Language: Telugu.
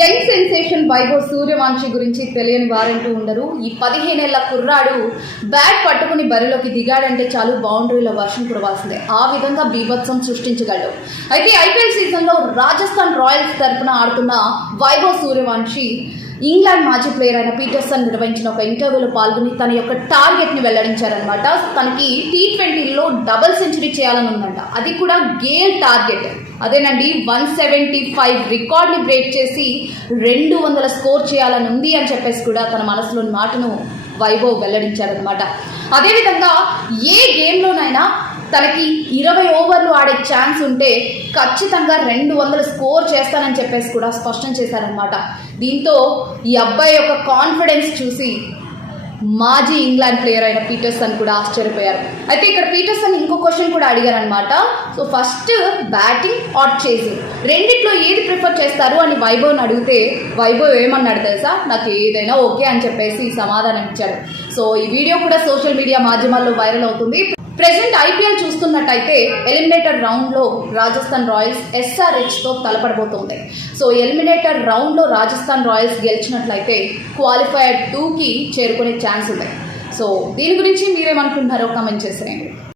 యంగ్ సెన్సేషన్ వైభవ్ సూర్యవంశీ గురించి తెలియని వారంటూ ఉండరు. ఈ 15 ఏళ్ల కుర్రాడు బ్యాట్ పట్టుకుని బరిలోకి దిగాడంటే చాలు బౌండరీలో వర్షం కురవాల్సిందే. ఆ విధంగా బీభత్సం సృష్టించగలడు. అయితే ఐపీఎల్ సీజన్లో రాజస్థాన్ రాయల్స్ తరపున ఆడుతున్న వైభవ్ సూర్యవంశీ ఇంగ్లాండ్ మాజీ ప్లేయర్ అయిన పీటర్సన్ నిర్వహించిన ఒక ఇంటర్వ్యూలో పాల్గొని తన యొక్క టార్గెట్ని వెల్లడించారనమాట. తనకి T20లో డబుల్ సెంచరీ చేయాలని ఉందంట. అది కూడా గేల్ టార్గెట్. అదేనండి 175 రికార్డ్ని బ్రేక్ చేసి 200 స్కోర్ చేయాలని ఉంది అని చెప్పేసి కూడా తన మనసులోని మాటను వైభవ్ వెల్లడించారనమాట. అదేవిధంగా ఏ గేమ్లోనైనా తనకి 20 ఓవర్లు ఆడే ఛాన్స్ ఉంటే ఖచ్చితంగా 200 స్కోర్ చేస్తానని చెప్పేసి కూడా స్పష్టం చేశారనమాట. దీంతో ఈ అబ్బాయి యొక్క కాన్ఫిడెన్స్ చూసి మాజీ ఇంగ్లాండ్ ప్లేయర్ అయిన పీటర్సన్ కూడా ఆశ్చర్యపోయారు. అయితే ఇక్కడ పీటర్సన్ ఇంకో క్వశ్చన్ కూడా అడిగారనమాట. So first batting or chasing రెండిట్లో ఏది ప్రిఫర్ చేస్తారు అని వైభవ్ని అడిగితే వైభవ్ ఏమన్నాడు తెలుసా, నాకు ఏదైనా ఓకే అని చెప్పేసి సమాధానం ఇచ్చాడు. సో ఈ వీడియో కూడా సోషల్ మీడియా మాధ్యమాల్లో వైరల్ అవుతుంది. ప్రెజెంట్ ఐపీఎల్ చూస్తున్నట్టయితే ఎలిమినేటర్ రౌండ్లో రాజస్థాన్ రాయల్స్ SRHతో తలపడబోతుంది. సో ఎలిమినేటర్ రౌండ్లో రాజస్థాన్ రాయల్స్ గెలిచినట్లయితే క్వాలిఫైయర్ 2కి చేరుకునే ఛాన్స్ ఉంది. సో దీని గురించి మీరేమనుకుంటున్నారో కామెంట్ చేసేయండి.